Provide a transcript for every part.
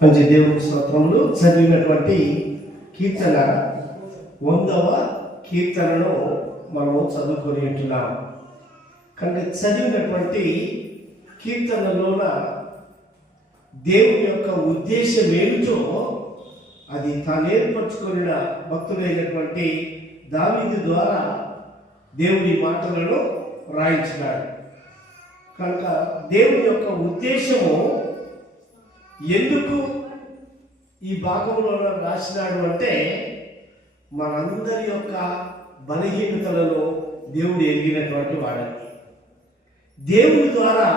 మంచి దేవుని స్తోత్రములు. చదివినటువంటి కీర్తన 100వ కీర్తనను మనము చదువుకొని ఉంటున్నాం. కనుక చదివినటువంటి కీర్తనలోన దేవుని యొక్క ఉద్దేశం ఏమిటో అది తాను ఏర్పరచుకున్న భక్తుడైనటువంటి దావీదు ద్వారా దేవుని మాటలను రాయించినాడు. కనుక దేవుని యొక్క ఉద్దేశము ఎందుకు ఈ భాగంలో రాసినాడు అంటే, మనందరి యొక్క బలహీనతలను దేవుడు ఎరిగినటువంటి వాడని, దేవుని ద్వారా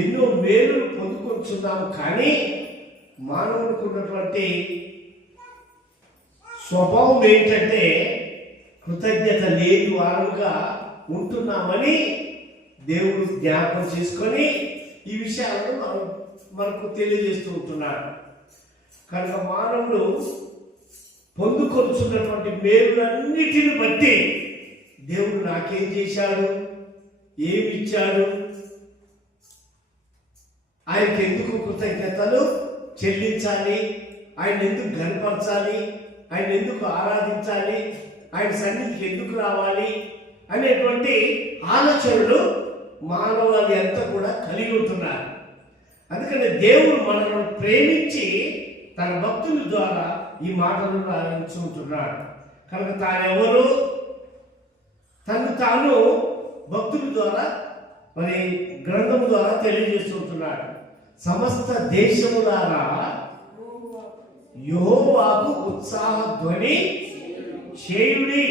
ఎన్నో మేలు పొందుకొచ్చున్నాము. కానీ మానవుడికి ఉన్నటువంటి స్వభావం ఏంటంటే కృతజ్ఞత లేని వారుగా ఉంటున్నామని దేవుడు జ్ఞాపకం చేసుకొని ఈ విషయాలను మనకు తెలియజేస్తూ ఉంటున్నాడు. కనుక మానవుడు పొందుకొచ్చున్నటువంటి మేలులన్నిటిని బట్టి దేవుడు నాకేం చేశాడు, ఏమి ఇచ్చాడు, ఆయనకి ఎందుకు కృతజ్ఞతలు చెల్లించాలి, ఆయన ఎందుకు గనపరచాలి, ఆయన ఎందుకు ఆరాధించాలి, ఆయన సన్నిధికి ఎందుకు రావాలి అనేటువంటి ఆలోచనలు మానవాళి అంతా కూడా కలిగి ఉంటున్నారు. అందుకని దేవుడు మనల్ని ప్రేమించి తన భక్తుల ద్వారా ఈ మాటలను రాయించుకుంటున్నాడు. కనుక తానెవరు, తాను భక్తుల ద్వారా మరి గ్రంథం ద్వారా తెలియజేస్తుంటున్నాడు. సమస్త దేశములారా యెహోవాకు ఉత్సాహ ధ్వని చేయుడి,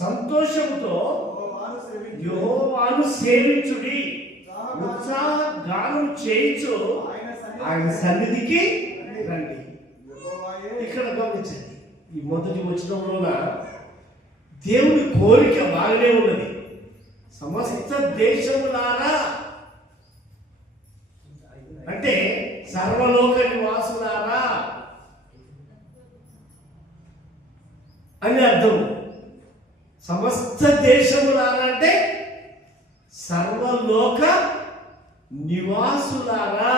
సంతోషంతో యెహోవాను సేవించుడి, ఉత్సాహ గానం చేయించు ఆయన సన్నిధికి రండి. ఇక్కడ గమనించండి, ఈ మొదటి వచనంలోన దేవుని కోరిక బాగానే ఉన్నది. సమస్త దేశములారా అంటే సర్వలోక నివాసులారా అని అర్థం. సమస్త దేశములారా అంటే సర్వలోక నివాసులారా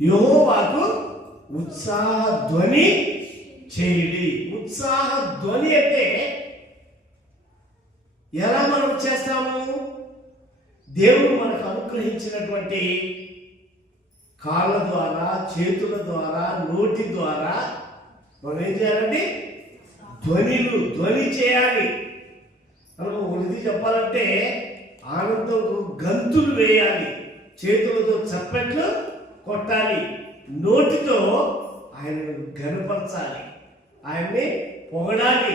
యెహోవాకు ఉత్సాహ ధ్వని చేయుడి. ఉత్సాహ ధ్వని అంటే ఎలా మనం చేస్తాము? దేవుడు మనకు అనుగ్రహించినటువంటి కాళ్ళ ద్వారా, చేతుల ద్వారా, నోటి ద్వారా మనం ఏం చేయాలండి? ధ్వని చేయాలి. మనం వృద్ధి చెప్పాలంటే ఆనందం గంతులు వేయాలి, చేతులతో చప్పట్లు కొట్టాలి, నోటితో ఆయనను ఘనపరచాలి, ఆయన్ని పొగడాలి,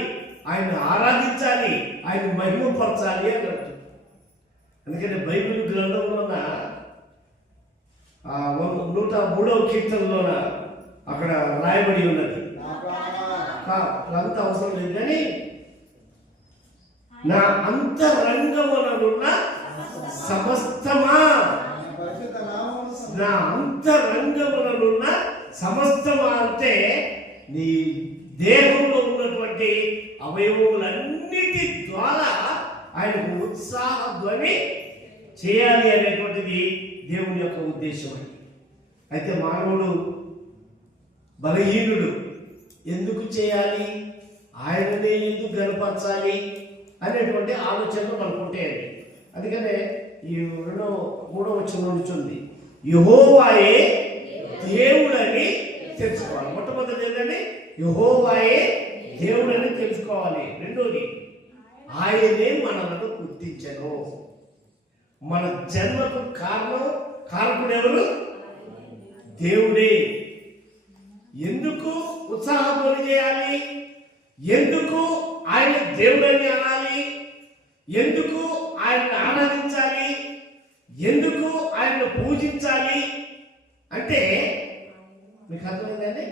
ఆయన ఆరాధించాలి, ఆయన మహిమపరచాలి అని అంటుంది. అందుకని బైబిల్ గ్రంథంలోన 103వ కీర్తనలోన అక్కడ రాయబడి ఉన్నది. అంత అవసరం లేదు, కానీ నా అంతరంగములనున్న సమస్తమా, నా అంతరంగములనున్న సమస్తమా అంటే నీ దేహంలో ఉన్నటువంటి అవయవములన్నిటి ద్వారా ఆయనకు ఉత్సాహ ధ్వని చేయాలి అనేటువంటిది దేవుని యొక్క ఉద్దేశం. అయితే మానవుడు బలహీనుడు, ఎందుకు చేయాలి, ఆయననే ఎందుకు గనపరచాలి అనేటువంటి ఆలోచనలు మనకు ఉంటాయండి. అందుకనే ఈ 3వ వచనం నుండి యెహోవాయే దేవుడని తెలుసుకోవాలి. మొట్టమొదటి ఏంటంటే యెహోవాయే దేవుడని తెలుసుకోవాలి. రెండోది, ఆయనే మనలను గుర్తించను. మన జన్మకు కారకుడు ఎవరు? దేవుడే. ఎందుకు ఉత్సాహధ్వని చేయాలి, ఎందుకు ఆయన దేవుడని అనాలి, ఎందుకు ఆయన్ని ఆరాధించాలి, ఎందుకు ఆయన్ని పూజించాలి అంటే మీకు అర్థమైందండి?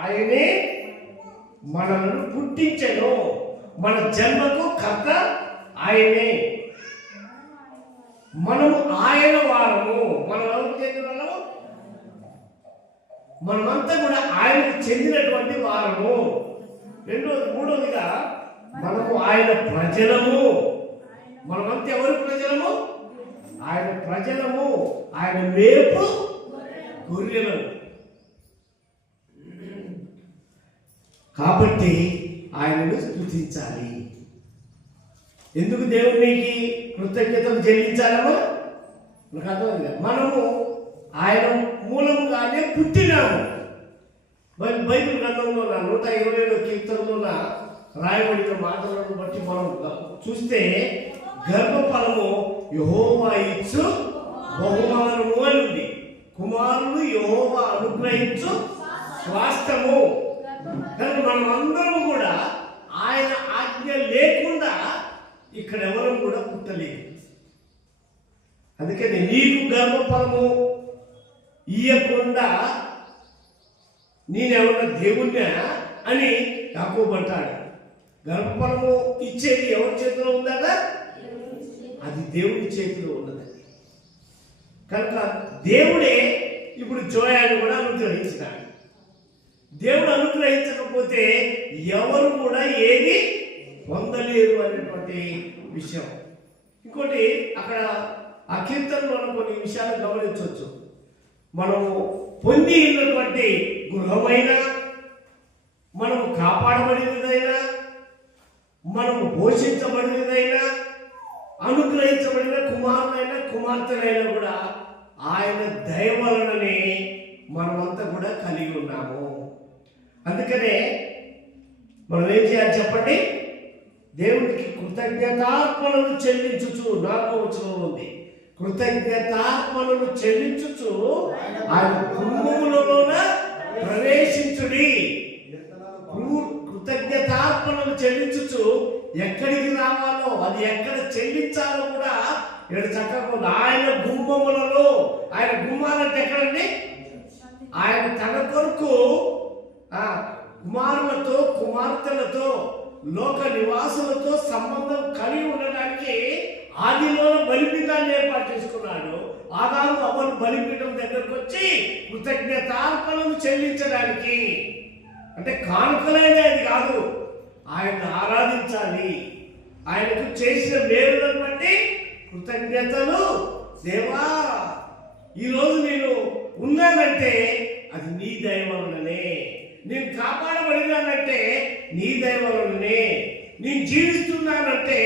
ఆయనే మనల్ని పుట్టించను, మన జన్మకు కర్త ఆయనే. మనము ఆయన వారము. మనం ఎవరికి చెందిన వాళ్ళము? మనమంతా కూడా ఆయనకు చెందినటువంటి వారము. మూడవదిగా మనము ఆయన ప్రజలము. మనమంతా ఎవరి ప్రజలము? ఆయన ప్రజలము, ఆయన మేపు గొర్రెలము. కాబట్టి ఆయనను స్తుతించాలి. ఎందుకు దేవునికి కృతజ్ఞతలు చెల్లించాలమో మనకు అర్థమైంది. మనము ఆయన మూలంగానే పుట్టినాము. బైబిల్ గ్రంథంలో 127వ కీర్తనలో రాయబడిన మాటలను బట్టి మనం చూస్తే గర్భఫలము యెహోవా ఇచ్చు బహుమానము అని ఉంది. కుమారులు యెహోవా అనుగ్రహించు స్వాస్థ్యము. కనుక మనం అందరం కూడా ఆయన ఆజ్ఞ లేకుండా ఇక్కడ ఎవరు కూడా పుట్టలేదు. అందుకని నీకు గర్భఫలము ఇయ్యకుండా నేనెవరన్నా దేవుణ్ణా అని యాకోబు అంటాడు. గర్భఫలము ఇచ్చేది ఎవరి చేతిలో ఉందట? అది దేవుడి చేతిలో ఉన్నది. కనుక దేవుడే ఇప్పుడు జోయాను కూడా అనుగ్రహించినాడు. దేవుడు అనుగ్రహించకపోతే ఎవరు కూడా ఏది పొందలేరు అనేటువంటి విషయం. ఇంకోటి అక్కడ ఆ కీర్తనలో కొన్ని విషయాలు గమనించవచ్చు. మనము పొంది ఉన్నటువంటి గృహమైనా, మనము కాపాడబడినదైనా, మనము పోషించబడినదైనా, అనుగ్రహించబడిన కుమారులైనా కుమార్తెలైనా కూడా ఆయన దయ వలననే మనమంతా కూడా కలిగి ఉన్నాము. అందుకనే మనం ఏం చేయాలి చెప్పండి? దేవుడికి కృతజ్ఞతార్పణలు చెల్లించుచు, 4వ వచనంలో ఉంది, కృతజ్ఞతార్పణలు చెల్లించుచు ఆయన కుటుంబములలోన ప్రవేశించుడి. కృతజ్ఞతార్పణలు చెల్లించుచు ఎక్కడికి రావాలో, అది ఎక్కడ చెల్లించాలో కూడా ఇక్కడ చక్కగా ఆయన గుమ్మములలో, ఆయన గుమ్మాలంటే ఎక్కడండి? ఆయన తన కొరకు కుమారులతో కుమార్తెలతో లోక నివాసులతో సంబంధం కలిగి ఉండడానికి ఆదిలో బలిపీఠాన్ని ఏర్పాటు చేసుకున్నాడు. ఆదాము అవ్వను బలిపీఠం దగ్గరకు వచ్చి కృతజ్ఞతార్పణలు చెల్లించడానికి, అంటే కానుకలైనది కాదు, ఆయన ఆరాధించాలి. ఆయనకు చేసిన మేలులను బట్టి కృతజ్ఞతలు. దేవా, ఈరోజు నేను ఉన్నానంటే అది నీ దయ వలననే, నేను కాపాడబడినానంటే నీ దయ వలననే, నేను జీవిస్తున్నానంటే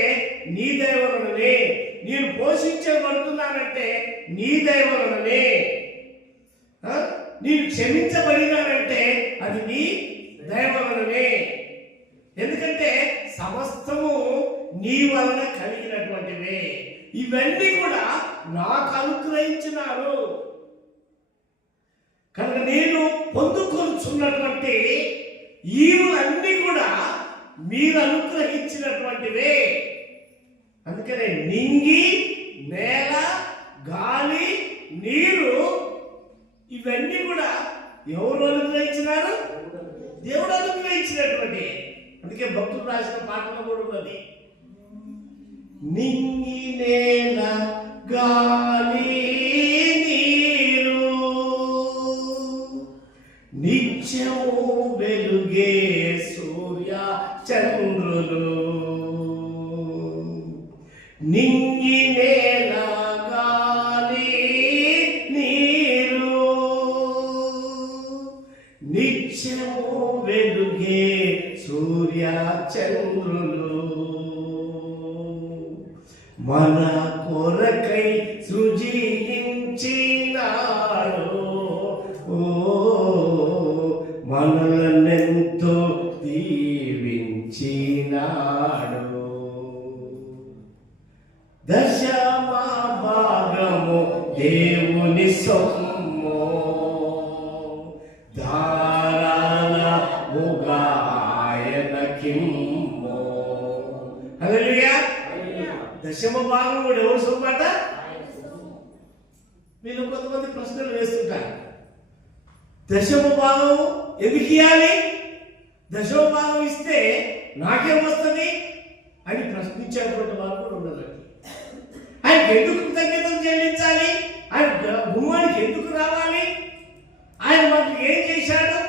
నీ దయ వలననే, నేను పోషించబడుతున్నానంటే నీ దయ వలననే, నేను క్షమించబడినానంటే అది నీ దయ వలననే. ఎందుకంటే సమస్తము నీ వలన కలిగినటువంటివే. ఇవన్నీ కూడా నాకు అనుగ్రహించినారు. కనుక నేను పొందుకొనుచున్నటువంటి ఈవులన్నీ కూడా మీరు అనుగ్రహించినటువంటివే. అందుకనే నింగి, నేల, గాలి, నీరు ఇవన్నీ కూడా ఎవరు అనుగ్రహించినారు? దేవుడు అనుగ్రహించినటువంటి. అందుకే భక్తులు రాసిన పాటలో కూడా ఉన్నది, నింగి, నేల, గాలి, నీరు నిత్యము వెలుగే సూర్య చంద్రులు. నింగి, నేల, గాలి, నీరు నిత్యము వెలుగే సూర్య చంద్రులు మన కొరకై సృజించినాడు. మనలనెంతో దీవించినాడు. దశమ భాగము దేవుని సొమ్ము, ధారాళముగా ఆయనకిమ్ము. హల్లెలూయా. దశమ భాగం కూడా ఎవరు సొమ్మాట? మీరు కొంతమంది ప్రశ్నలు వేస్తుంటారు, దశమ భాగం ఎందుకు ఇవ్వాలి, దశమ భాగం ఇస్తే నాకేమొస్తుంది అని ప్రశ్నించేటువంటి వారు కూడా ఉండదు. ఆయనకు ఎందుకు కృతజ్ఞతలు చెల్లించాలి? ఆయన గుమ్మానికి ఎందుకు రావాలి? ఆయన మాకు ఏం చేశాడు?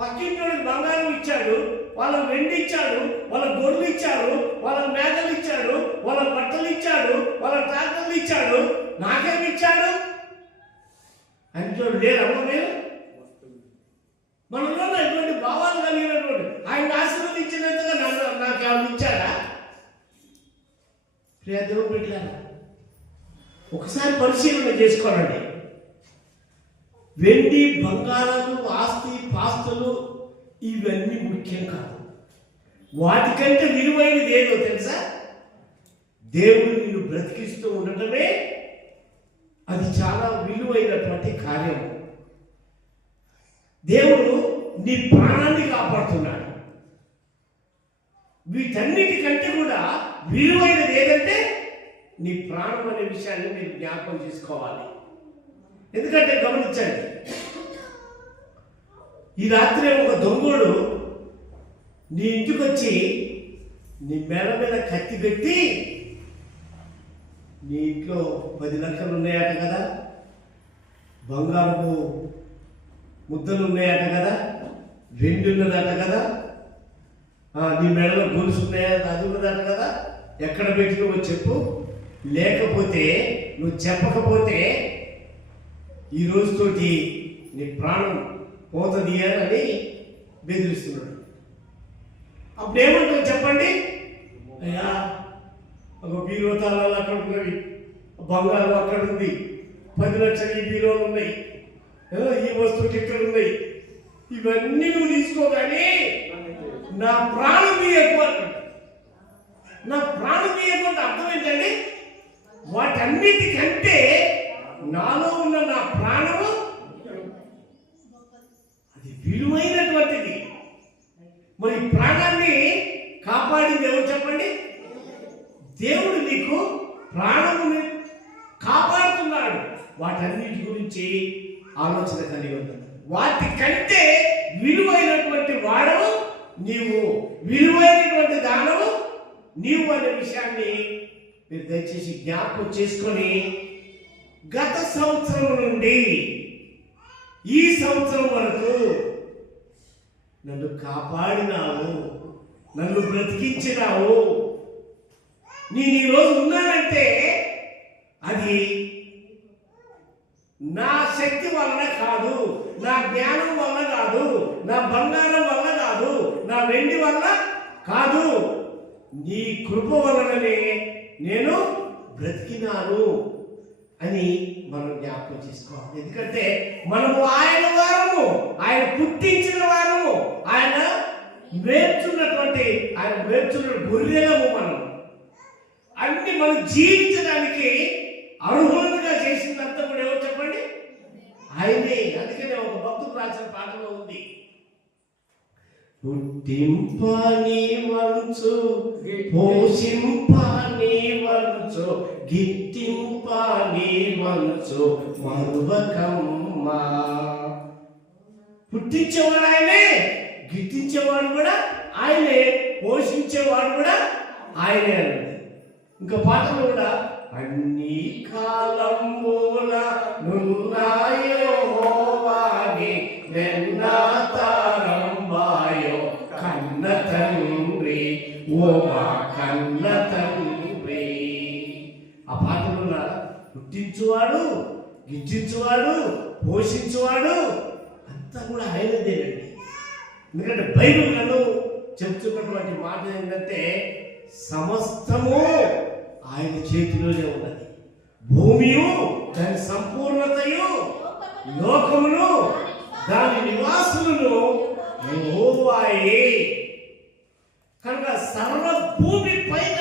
పక్కింటోడికి బంగారం ఇచ్చాడు, వాళ్ళకి వెండి ఇచ్చాడు, వాళ్ళ గొర్రెలు ఇచ్చాడు, వాళ్ళ మేకలు ఇచ్చాడు, వాళ్ళ బట్టలు ఇచ్చాడు, వాళ్ళ ట్రాక్టర్లు ఇచ్చాడు. అటువంటి లేదమ్మా మీరు మనలో ఇటువంటి భావాలు కలిగినటువంటి ఆయన ఆశీర్వదించినంతగా నాకు ఏమైనా ఇచ్చారా? ప్రియ దేవుని బిడ్డలారా, ఒకసారి పరిశీలన చేసుకోవాలండి. వెండి బంగారాలు ఆస్తి పాస్తులు ఇవన్నీ ముఖ్యం కాదు. వాటికంటే విలువైనది ఏదో తెలుసా? దేవుడు నిన్ను బ్రతికిస్తూ ఉండటమే అది చాలా విలువైనటువంటి కార్యం. దేవుడు నీ ప్రాణాన్ని కాపాడుతున్నాడు. వీటన్నిటికంటే కూడా విలువైనది ఏదంటే నీ ప్రాణం అనే విషయాన్ని మీరు జ్ఞాపకం చేసుకోవాలి. ఎందుకంటే గమనించండి, ఈ రాత్రి ఒక దొంగోడు నీ ఇంటికి వచ్చి నీ మెడ మీద కత్తి పెట్టి, నీ ఇంట్లో 10 లక్షలు ఉన్నాయట కదా, బంగారపు ముద్దలు ఉన్నాయట కదా, వెండి ఉన్నదట కదా, నీ మెడలో గొలుసు ఉన్నాయట, అది ఉన్నదట కదా, ఎక్కడ పెట్టినవో చెప్పు, లేకపోతే నువ్వు చెప్పకపోతే ఈ రోజుతోటి నీ ప్రాణం పోతుంది అని బెదిరిస్తున్నాడు. అప్పుడు ఏమంటావు చెప్పండి? అయ్యా, ఒక బీరో తాళాలు అక్కడ ఉన్నవి, బంగారం అక్కడ ఉంది, 10 లక్షలు ఈ బీరోలు ఉన్నాయి, ఈ వస్తువులు ఇక్కడ ఉన్నాయి, ఇవన్నీ నువ్వు తీసుకోగానే నా ప్రాణం తీయకు అంటాడు. నా ప్రాణం తీయకుండా అర్థం ఏంటండి? వాటన్నిటికంటే నాలో ఉన్న నా ప్రాణము అది విలువైనటువంటిది. మరి ప్రాణాన్ని కాపాడింది ఎవరు చెప్పండి? దేవుడు నీకు ప్రాణముని కాపాడుతున్నాడు. వాటన్నిటి గురించి ఆలోచన కలిగి ఉన్నాడు. వాటికంటే విలువైనటువంటి వాడవు నీవు, విలువైనటువంటి దానవు నీవు అనే విషయాన్ని మీరు దయచేసి జ్ఞాపకం చేసుకొని, గత సంవత్సరం నుండి ఈ సంవత్సరం వరకు నన్ను కాపాడినావు, నన్ను బ్రతికించినావు. నేను ఈరోజు ఉన్నానంటే అది నా శక్తి వలన కాదు, నా జ్ఞానం వల్ల కాదు, నా బంగారం వల్ల కాదు, నా వెండి వల్ల కాదు, నీ కృప వలననే నేను బ్రతికినాను అని మనం జ్ఞాపకం చేసుకోవాలి. ఎందుకంటే మనము ఆయన వారము, ఆయన పుట్టించిన వారము, ఆయన వేర్చున్న గొర్రెలము. మనం అన్ని మనం జీవించడానికి అర్హులుగా చేసిందంతా కూడా ఎవరు చెప్పండి? ఆయనే. అందుకనే ఒక భక్తుడు రాసిన పాటలో ఉంది, పుట్టింపని వంచు, పోషింపని వంచు, గిట్టింపని వంచు మరువకమ్మా. పుట్టించేవాడు ఆయనే, గిట్టించేవాడు కూడా ఆయనే, పోషించేవాడు కూడా ఆయనే అన్నది. ఇంకా పాటలు కూడా అన్ని కాలముల నున్నాయో వాని వెన్నాతారంబాయో కన్న తండ్రి, ఓ మా కన్న తండ్రి. ఆ పాటలు పుట్టించువాడు, గిట్టించువాడు, పోషించువాడు అంతా కూడా ఆయనదేనండి. ఎందుకంటే బైబిల్ నన్ను చెప్తున్నటువంటి మాట ఏంటంటే సమస్తము ఆయన చేతిలోనే ఉన్నది. భూమియు దాని సంపూర్ణతయు, లోకమును దాని నివాసులను యెహోవాయే. కనుక సర్వ భూమి పైన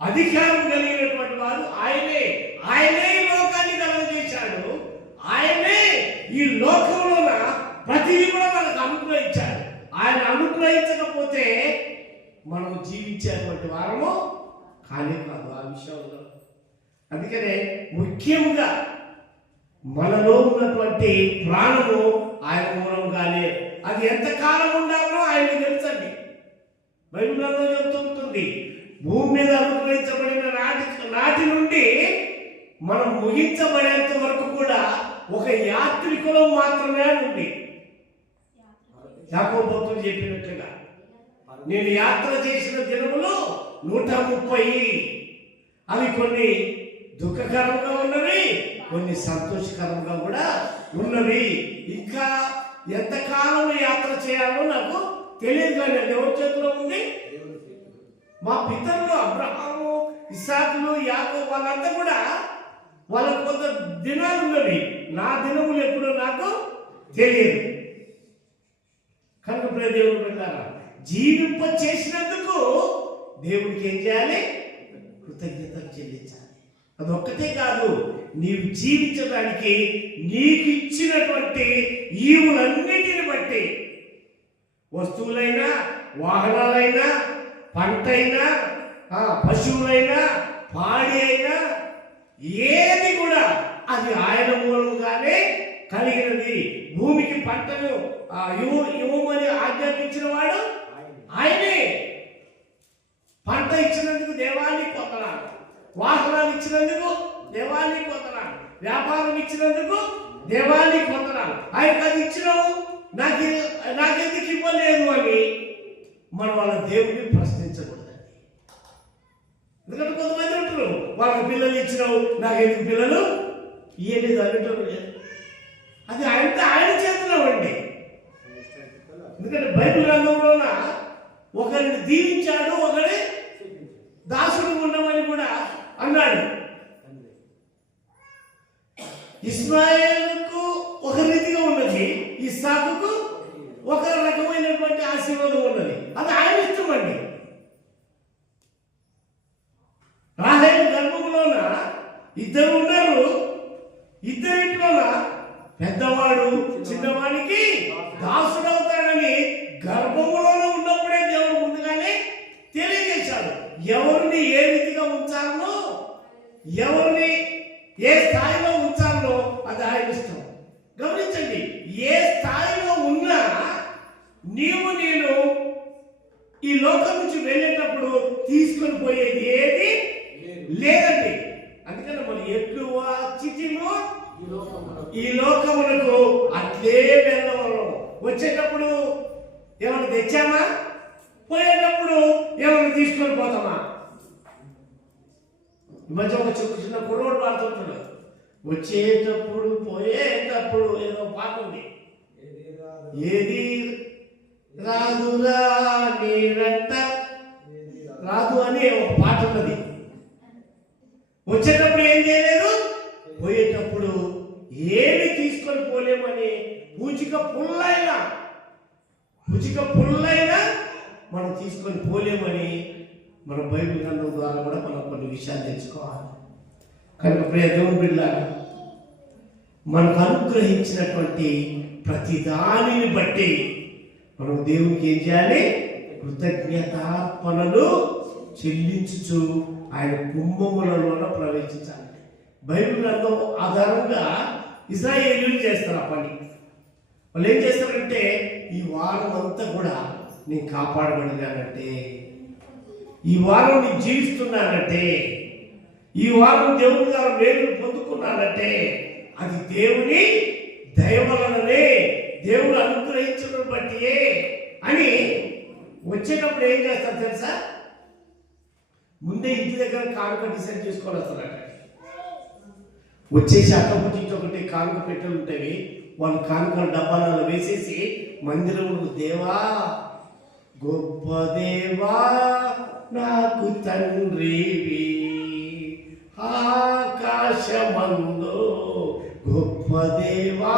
అధికారం కలిగినటువంటి వారు ఆయనే. ఆయనే ఈ లోకాన్ని కలుగజేశాడు. ఆయనే ఈ లోకంలో ప్రతిదీ కూడా మనకు అనుగ్రహించాడు. ఆయన అనుగ్రహించకపోతే మనం జీవించేటువంటి వారము కానీ కాదు ఆ విషయంలో. అందుకనే ముఖ్యంగా మనలో ఉన్నటువంటి ప్రాణము ఆయన మూలంగానే, అది ఎంతకాలం ఉండాలో ఆయన తెలుసండి. బైబిల్లో చెబుతుంటుంది, భూమి మీద అనుగ్రహించబడిన నాటి నుండి మనం ముగించబడేంత వరకు కూడా ఒక యాత్రికులు మాత్రమే ఉంది. యాకోబు భక్తుడు చెప్పినట్లుగా నేను యాత్ర చేసిన దినములు 130, అవి కొన్ని దుఃఖకరంగా ఉన్నవి, కొన్ని సంతోషకరంగా కూడా ఉన్నవి. ఇంకా ఎంతకాలం యాత్ర చేయాలో నాకు తెలియదు, కానీ అది ఎవరి చేతిలో ఉంది? మా పితరులు అబ్రహాము, ఇస్సాకులు, యాకోబు వాళ్ళంతా కూడా వాళ్ళకు కొంత దినాలు ఉన్నవి. నా దినములు ఎప్పుడో నాకు తెలియదు. కనుక ప్రియ దేవుడు పెట్టారా, జీవింప చేసినందుకు దేవుడికి ఏం చేయాలి? కృతజ్ఞతలు చెల్లించాలి. అదొక్కటే కాదు, నీవు జీవించడానికి నీకు ఇచ్చినటువంటి ఈవులన్నిటిని బట్టి, వస్తువులైనా, వాహనాలైనా, పంటైనా, పశువులైనా, పాడి అయినా, ఏది కూడా అది ఆయన మూలముగానే కలిగినది. భూమికి పంటను ఇవ్వమని ఆజ్ఞాపించిన వాడు ఆయనే. పంట ఇచ్చినందుకు దేవానికి పొందనాలు, వాహనాలు ఇచ్చినందుకు దేవానికి పొందనాలు, వ్యాపారం ఇచ్చినందుకు దేవానికి పొందనాలు. ఆయనకు అది ఇచ్చినావు, నాకెందుకు ఇవ్వలేదు అని మనం వాళ్ళ దేవుడిని ప్రశ్నించకూడదండి. ఎందుకంటే కొంతమంది ఉంటారు, వాళ్ళకి పిల్లలు ఇచ్చినావు, నాకెందుకు పిల్లలు ఇయ్యలేదు అనేటోళ్ళు లేదు. అది ఆయన చేతిలో అండి. ఎందుకంటే బైబిల్ గ్రంథంలోన ఒకరిని దీవించాడు, ఒకరి దాసుడు ఉండమని కూడా అన్నాడు. ఇస్మాయిలుకు ఒక రీతిగా ఉన్నది, ఇస్సాకుకు ఒక రకమైనటువంటి ఆశీర్వాదం ఉన్నది. అది ఆయన ఇష్టం అండి. రాహేలు గర్భంలోన ఇద్దరు ఉన్నారు. ఇద్దరింట్లోన పెద్దవాడు చిన్నవాడికి దాసుడవుతాడని గర్భములోనే ఉన్నప్పుడే దేవుడు ముందుగానే తెలియజేశాడు. ఎవరిని ఏ రీతిగా ఉంచాలో, ఎవరిని ఏ స్థాయిలో ఉంచాలో అది ఆయన ఇష్టం. గమనించండి, ఏ స్థాయిలో ఉన్నా నేను ఈ లోకం నుంచి వెళ్ళేటప్పుడు తీసుకొని పోయేది ఏది లేదండి. అందుకని మనం ఎక్కువ చితిము ఈ లోకములకు అట్లే వెళ్ళవరం. వచ్చేటప్పుడు ఏమైనా తెచ్చామా, పోయేటప్పుడు ఏమైనా తీసుకొని పోతామా? ఈ మధ్య ఒక చిన్న కుర్రోడు పాడుతుంటాడు, వచ్చేటప్పుడు పోయేటప్పుడు ఏదో పాట ఉంది, ఏది రాదురా నీరంట రాదు అని ఒక పాట ఉన్నది. వచ్చేటప్పుడు ఏం చేయలేదు, పోయేటప్పుడు ఏమి తీసుకొని పోలేమని పూచిక పుల్లైనా మనం తీసుకొని పోలేమని మన బైబిల్ గ్రంథం ద్వారా కూడా మనం కొన్ని విషయాలు తెలుసుకోవాలి. కనుక ప్రియ దేవుని బిడ్డలారా, మనకు అనుగ్రహించినటువంటి ప్రతి దానిని బట్టి మనం దేవునికి ఏం చేయాలి? కృతజ్ఞతార్పణలు చెల్లించుచు ఆయన కుంభములలోన ప్రవేశించాలి. బైబిల్ గ్రంథం ఆధారంగా ఇశ్రాయేలీయులు చేస్తారు ఆ పని. వాళ్ళు ఏం చేస్తారంటే, ఈ వారం అంతా కూడా నేను కాపాడబడినానంటే, ఈ వారం నేను జీవిస్తున్నానంటే, ఈ వారం దేవుని ద్వారా మేలు పొందుకున్నానంటే అది దేవుని దయ వలననే, దేవుడు అనుగ్రహించడం బట్టియే అని వచ్చేటప్పుడు ఏం చేస్తారు తెలుసా? ముందే ఇంటి దగ్గర కానుక డిసైడ్ చేసుకొని వస్తారట. వచ్చేసి అక్కడికి ఒకటి కానుక పెట్టెలు ఉంటాయి, వాళ్ళు కానుకల డబ్బాలలో వేసేసి మందిరంలో, దేవా గొప్ప దేవా నాకు తండ్రివి, ఆకాశమందు గొప్ప దేవా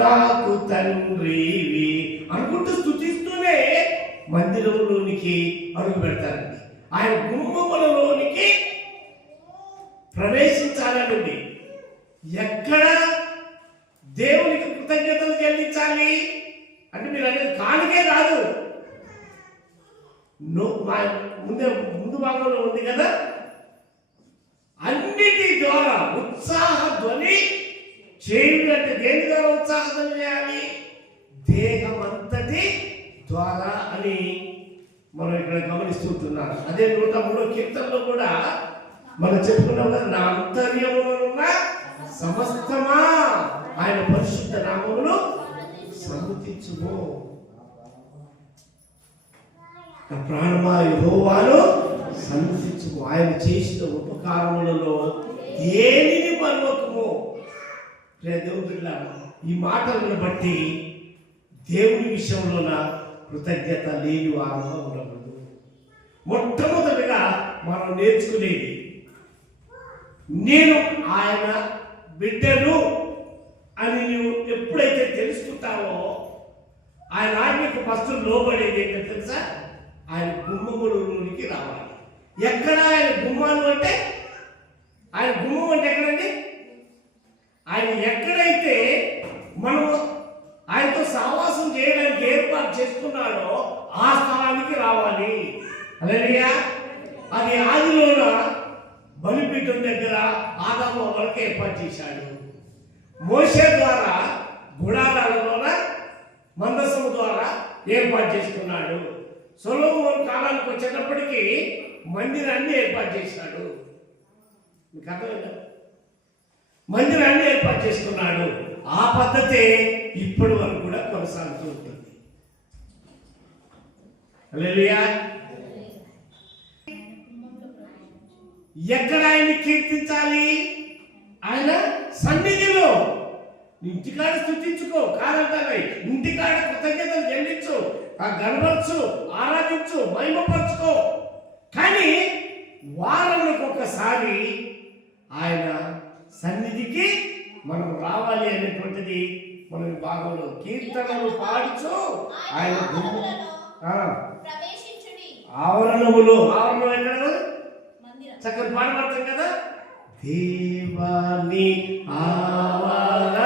నాకు తండ్రివి అనుకుంటూ స్తుతిస్తూనే మందిరంలోనికి అడుగు పెడతారండి. ఆయన గుమ్మములలోనికి ప్రవేశించాలండి. ఎక్కడ దేవునికి కృతజ్ఞతలు చెల్లించాలి అంటే, మీరు అనేది కానుకే కాదు, ముందు భాగంలో ఉంది కదా, అన్నిటి ద్వారా ఉత్సాహ ధ్వని చేయుడు. అంటే దేని ద్వారా ఉత్సాహ ధ్వని చేయాలి? దేహం అంతటి ద్వారా అని మనం ఇక్కడ గమనిస్తుంటున్నాం. అదే 103వ కీర్తనలో కూడా మనం చెప్పుకున్నాం కదా, నా అంతర్యములో ఉన్న సమస్తమా ఆయన పరిశుద్ధ నామమును సన్నుతించుము, నా ప్రాణమా యెహోవాను సన్నుతించు. ఆలోచించుము, ఆయన చేసిన ఉపకారములలో దేనిని మరొకము. దేవుడిలా ఈ మాటలను బట్టి దేవుని విషయంలోన కృతజ్ఞత లేని వారంగా ఉండకూడదు. మొట్టమొదటిగా మనం నేర్చుకునేది, నేను ఆయన బిడ్డను అని నువ్వు ఎప్పుడైతే తెలుసుకుంటావో, ఆయన ఆజ్ఞకు ఫస్ట్ లోబడేది ఏంటో తెలుసా? ఆయన గుమ్మములోనికి రావాలి. ఎక్కడ ఆయన గుమ్మాలు అంటే, ఆయన గుమ్మం అంటే ఎక్కడండి? ఆయన ఎక్కడైతే మనం ఆయనతో సహవాసం చేయడానికి ఏర్పాటు చేసుకున్నాడో ఆ స్థలానికి రావాలి. హల్లెలూయా. అది ఆదిలోన బలిపీఠం దగ్గర ఆదాము వరకు ఏర్పాటు చేశాడు. మోషే ద్వారా గుడారాలలోన మందసము ద్వారా ఏర్పాటు చేసుకున్నాడు. సొలొమోను కాలానికి వచ్చేటప్పటికి మందిరాన్ని ఏర్పాటు చేశాడు. మీకు అర్థమైందా? మందిరాన్ని ఏర్పాటు చేసుకున్నాడు. ఆ పద్ధతే ఇప్పటి వరకు కూడా కొనసాగుతూ ఉంటుంది. హల్లెలూయా. ఎక్కడ ఆయన్ని కీర్తించాలి? ఆయన సన్నిధిలో. ఇంటికాడ స్తుతించుకో కాదంటాయి, ఇంటికాడ కృతజ్ఞతలు చెల్లించు, గనపరచు, ఆరాధించు, మహిమపరచుకో. కానీ వారంలోకి ఒకసారి ఆయన సన్నిధికి మనం రావాలి అనేటువంటిది మనం భాగంలో కీర్తనలు పాడుచు ఆయన ఆవరణములో. ఆవరణం ఎక్కడ? చక్కని పాట పడతాం కదా, దేవాని ఆవరణ